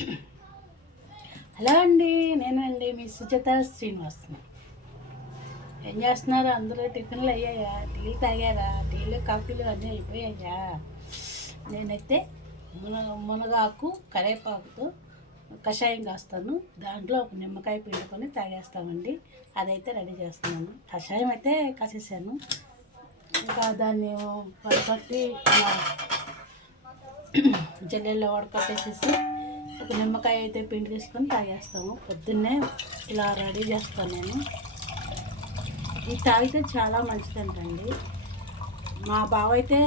Hello అండి, నేనండి మీ సుజాత శ్రీనివాస్ని. ఏం చేస్తున్నారు అందరూ? టిఫిన్లు అయ్యాయా? టీలు తాగారా? టీలు కాఫీలు అన్నీ అయిపోయాయా? నేనైతే మునగాకు కరివేపాకుతో కషాయం కాస్తాను. దాంట్లో ఒక నిమ్మకాయ పిండుకొని తాగేస్తామండి. అదైతే రెడీ చేస్తున్నాను. కషాయం అయితే కాసేసాను. ఇంకా దాన్ని వడకట్టి జల్లెల్లో వడకట్టేసేసి ఒక నిమ్మకాయ అయితే పిండి తీసుకొని తాగేస్తాము. పొద్దున్నే ఇలా రెడీ చేస్తాను నేను. ఇది తాగితే చాలా మంచిదంటండి. మా బావ అయితే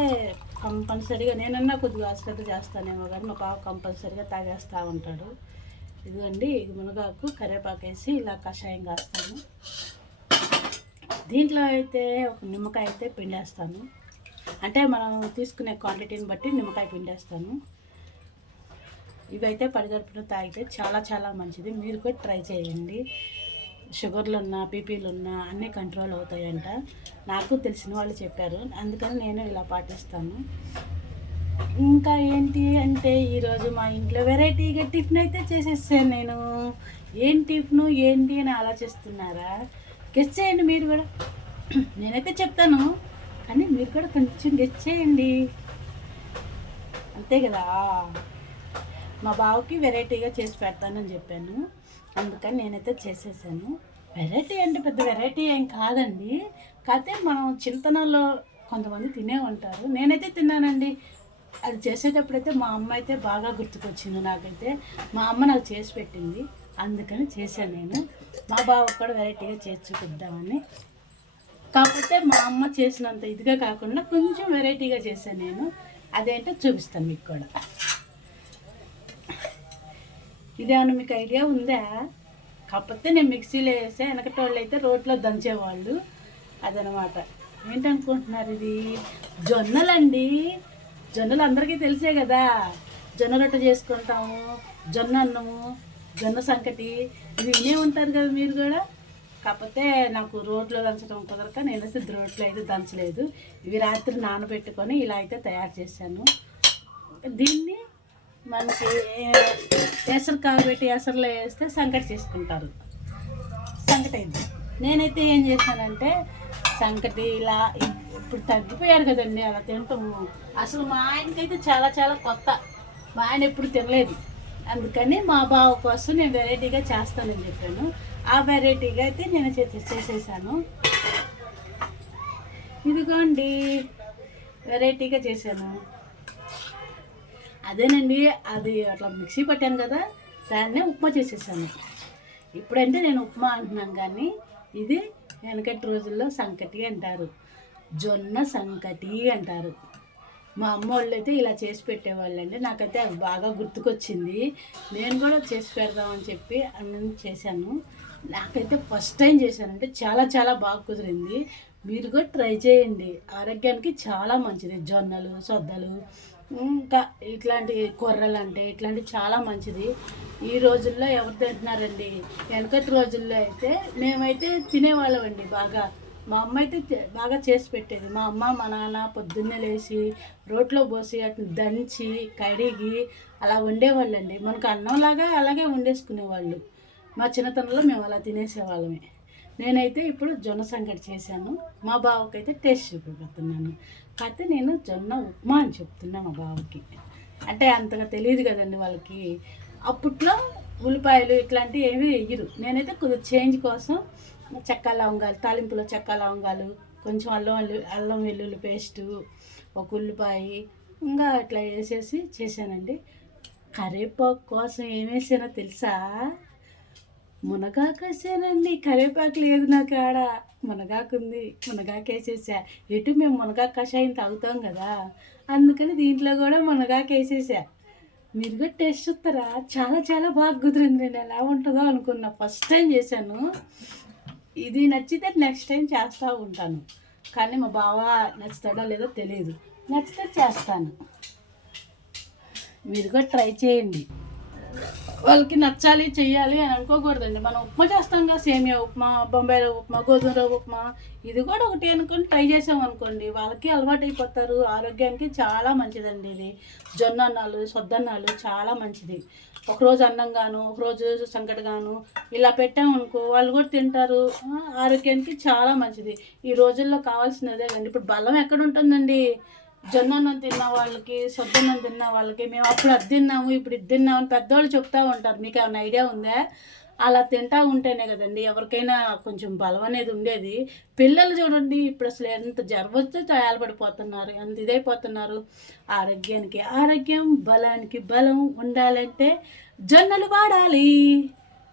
కంపల్సరీగా, నేనన్నా కొద్దిగా అశ్రద్ధ చేస్తానేమో కానీ మా బావ కంపల్సరీగా తాగేస్తూ ఉంటాడు. ఇదిగోండి, ఇది మునగాకు కరివేపాకు వేసి ఇలా కషాయం కాస్తాను. దీంట్లో అయితే ఒక నిమ్మకాయ అయితే పిండేస్తాను. అంటే మనం తీసుకునే క్వాంటిటీని బట్టి నిమ్మకాయ పిండేస్తాను. ఇవైతే పడిగడుపున తాగితే చాలా చాలా మంచిది. మీరు కూడా ట్రై చేయండి. షుగర్లు ఉన్నా బీపీలు ఉన్నా అన్నీ కంట్రోల్ అవుతాయంట. నాకు తెలిసిన వాళ్ళు చెప్పారు, అందుకని నేను ఇలా పాటిస్తాను. ఇంకా ఏంటి అంటే ఈరోజు మా ఇంట్లో వెరైటీగా టిఫిన్ అయితే చేసేసాను నేను. ఏం టిఫిన్ ఏంటి అని ఆలోచిస్తున్నారా? గెస్ చేయండి మీరు కూడా. నేనైతే చెప్తాను కానీ మీరు కూడా కొంచెం గెస్ చేయండి, అంతే కదా. మా బావకి వెరైటీగా చేసి పెడతానని చెప్పాను, అందుకని నేనైతే చేసేసాను. వెరైటీ అంటే పెద్ద వెరైటీ ఏం కాదండి, కాకపోతే మనం చింతనలో కొంతమంది తినే ఉంటారు. నేనైతే తిన్నానండి. అది చేసేటప్పుడైతే మా అమ్మ అయితే బాగా గుర్తుకొచ్చింది నాకైతే. మా అమ్మ నాకు చేసి పెట్టింది, అందుకని చేశాను నేను. మా బావకు కూడా వెరైటీగా చేసి చూపిద్దామని. కాకపోతే మా అమ్మ చేసినంత ఇదిగా కాకుండా కొంచెం వెరైటీగా చేశాను నేను. అదేంటో చూపిస్తాను మీకు కూడా. ఇదేమన్నా మీకు ఐడియా ఉందా? కాకపోతే నేను మిక్సీలో వేసే, వెనకటి వాళ్ళు అయితే రోట్లో దంచేవాళ్ళు. అదనమాట. ఏంటనుకుంటున్నారు? ఇది జొన్నలండి. జొన్నలు అందరికీ తెలిసే కదా. జొన్న రొట్టె చేసుకుంటాము, జొన్న అన్నము, జొన్న సంకటి, ఇవి వినే ఉంటారు కదా మీరు కూడా. కాకపోతే నాకు రోట్లో దంచడం కుదరక నేనైతే రోట్లో అయితే దంచలేదు. ఇవి రాత్రి నానబెట్టుకొని ఇలా అయితే తయారు చేశాను. దీన్ని మనకి ఎసరు కాగబెట్టి ఎసరులో వేస్తే సంకటి చేసుకుంటారు. సంకటి అయింది. నేనైతే ఏం చేశానంటే సంకటి ఇలా ఇప్పుడు తగ్గిపోయారు కదండి అలా తింటాము. అసలు మా ఆయనకైతే చాలా చాలా కొత్త. మా ఆయన ఎప్పుడు తినలేదు, అందుకని మా బావ కోసం నేను వెరైటీగా చేస్తానని చెప్పాను. ఆ వెరైటీగా అయితే నేను చేసేసాను. ఇదిగోండి, వెరైటీగా చేశాను. అదేనండి, అది అట్లా మిక్సీ పట్టాను కదా, దాన్నే ఉప్మా చేసేసాను. ఇప్పుడంటే నేను ఉప్మా అంటున్నాను కానీ ఇది వెనకటి రోజుల్లో సంకటి అంటారు, జొన్న సంకటి అంటారు. మా అమ్మ వాళ్ళు అయితే ఇలా చేసి పెట్టేవాళ్ళండి. నాకైతే అది బాగా గుర్తుకొచ్చింది. నేను కూడా చేసి పెడదామని చెప్పి అన్నీ చేశాను. నాకైతే ఫస్ట్ టైం చేశానంటే చాలా చాలా బాగా కుదిరింది. మీరు కూడా ట్రై చేయండి, ఆరోగ్యానికి చాలా మంచిది. జొన్నలు, సొద్దలు, ఇంకా ఇట్లాంటి కొర్రలు అంటే ఇట్లాంటివి చాలా మంచిది. ఈ రోజుల్లో ఎవరు తింటున్నారండి? వెనకటి రోజుల్లో అయితే మేమైతే తినేవాళ్ళం అండి బాగా. మా అమ్మ అయితే బాగా చేసి పెట్టేది. మా అమ్మ మా నాన్న పొద్దున్నే లేచి రోట్లో పోసి అట్లా దంచి కడిగి అలా వండేవాళ్ళండి. మనకు అన్నంలాగా అలాగే వండేసుకునేవాళ్ళు. మా చిన్నతనంలో మేము అలా తినేసేవాళ్ళమే. నేనైతే ఇప్పుడు జొన్న సంకటి చేశాను. మా బావకైతే టేస్ట్ చూపిస్తున్నాను. కాకపోతే నేను జొన్న ఉప్మా అని చెప్తున్నా మా బావకి. అంటే అంతగా తెలియదు కదండి వాళ్ళకి. అప్పట్లో ఉల్లిపాయలు ఇట్లాంటివి ఏమీ వేయరు. నేనైతే కొద్దిగా చేంజ్ కోసం చెక్క లవంగాలు, తాలింపులో చెక్క లవంగాలు, కొంచెం అల్లం వెల్లుల్లి పేస్టు, ఒక ఉల్లిపాయ, ఇంకా అట్లా వేసేసి చేశానండి. కరివేపాకు కోసం ఏం వేసానో తెలుసా? మునగాకు వేసానండి. కరివేపాకు లేదు నా కాడ, మునగాకు ఉంది. మునగాకు వేసేసా. ఎటు మేము మునగాకు కషాయం తాగుతాం కదా, అందుకని దీంట్లో కూడా మునగాకు వేసేసా. మీరు కూడా టేస్ట్ చూస్తారా? చాలా చాలా బాగా కుదిరింది. నేను ఎలా ఉంటుందో అనుకున్నా, ఫస్ట్ టైం చేశాను. ఇది నచ్చితే నెక్స్ట్ టైం చేస్తూ ఉంటాను. కానీ మా బావ నచ్చుతాడో లేదో తెలియదు, నచ్చితే చేస్తాను. మీరు కూడా ట్రై చేయండి. వాళ్ళకి నచ్చాలి చెయ్యాలి అని అనుకోకూడదండి. మనం ఉప్మా చేస్తాం కదా, సేమియా ఉప్మా, బొంబాయి రవ్వ ఉప్మా, గోధుమ రవ్వ ఉప్మా, ఇది కూడా ఒకటి అనుకొని ట్రై చేసామనుకోండి వాళ్ళకి అలవాటు అయిపోతారు. ఆరోగ్యానికి చాలా మంచిదండి ఇది. జొన్న అన్నాలు, సొద్దన్నాలు చాలా మంచిది. ఒకరోజు అన్నంగాను, ఒకరోజు సంకటగాను ఇలా పెట్టామనుకో వాళ్ళు కూడా తింటారు. ఆరోగ్యానికి చాలా మంచిది. ఈ రోజుల్లో కావాల్సినదే కండి. ఇప్పుడు బలం ఎక్కడ ఉంటుందండి? జొన్నన్నం తిన్న వాళ్ళకి, సొద్దన్నం తిన్న వాళ్ళకి, మేము అప్పుడు అది తిన్నాము ఇప్పుడు ఇది తిన్నాము అని పెద్దవాళ్ళు చెప్తూ ఉంటారు. మీకు ఏమైనా ఐడియా ఉందా? అలా తింటూ ఉంటేనే కదండి ఎవరికైనా కొంచెం బలం అనేది ఉండేది. పిల్లలు చూడండి ఇప్పుడు అసలు ఎంత జ్వరం వస్తే తయారుపడిపోతున్నారు, ఎంత ఇదైపోతున్నారు. ఆరోగ్యానికి ఆరోగ్యం, బలానికి బలం ఉండాలంటే జొన్నలు వాడాలి.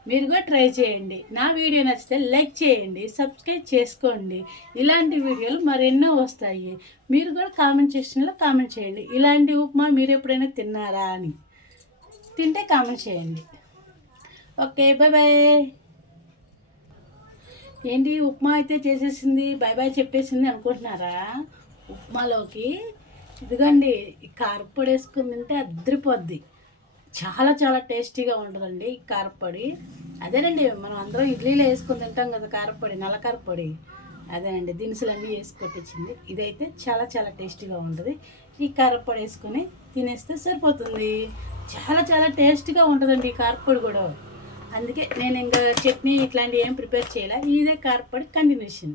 మీరు కూడా ట్రై చేయండి. నా వీడియో నచ్చితే లైక్ చేయండి, సబ్స్క్రైబ్ చేసుకోండి. ఇలాంటి వీడియోలు మరెన్నో వస్తాయి. మీరు కూడా కామెంట్ సెక్షన్లో కామెంట్ చేయండి. ఇలాంటి ఉప్మా మీరు ఎప్పుడైనా తిన్నారా అని. తింటే కామెంట్ చేయండి. Okay, bye bye. ఏంటి ఉప్మా అయితే చేసేసింది, బాయ్ బాయ్ చెప్పేసింది అనుకుంటున్నారా? ఉప్మాలోకి ఇదిగోండి ఈ కారపొడి వేసుకుని తింటే అద్దరిపోద్ది. చాలా చాలా టేస్టీగా ఉంటుందండి ఈ కారపొడి. అదేనండి మనం అందరం ఇడ్లీలో వేసుకొని తింటాం కదా కారపొడి, నల్ల కారపొడి. అదేనండి దినుసులన్నీ వేసి కొట్టించింది. ఇదైతే చాలా చాలా టేస్టీగా ఉంటుంది. ఈ కారపొడి వేసుకొని తినేస్తే సరిపోతుంది. చాలా చాలా టేస్టీగా ఉంటుందండి ఈ కారపొడి కూడా. అందుకే నేను ఇంకా చట్నీ ఇట్లాంటివి ఏం ప్రిపేర్ చేయాలి. ఇదే కారపొడి కంటిన్యూషన్.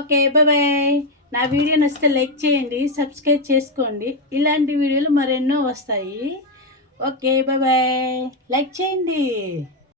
Okay, bye bye. నా వీడియో నచ్చితే లైక్ చేయండి, సబ్స్క్రైబ్ చేసుకోండి. ఇలాంటి వీడియోలు మరెన్నో వస్తాయి. Okay, bye bye. లైక్ చేయండి.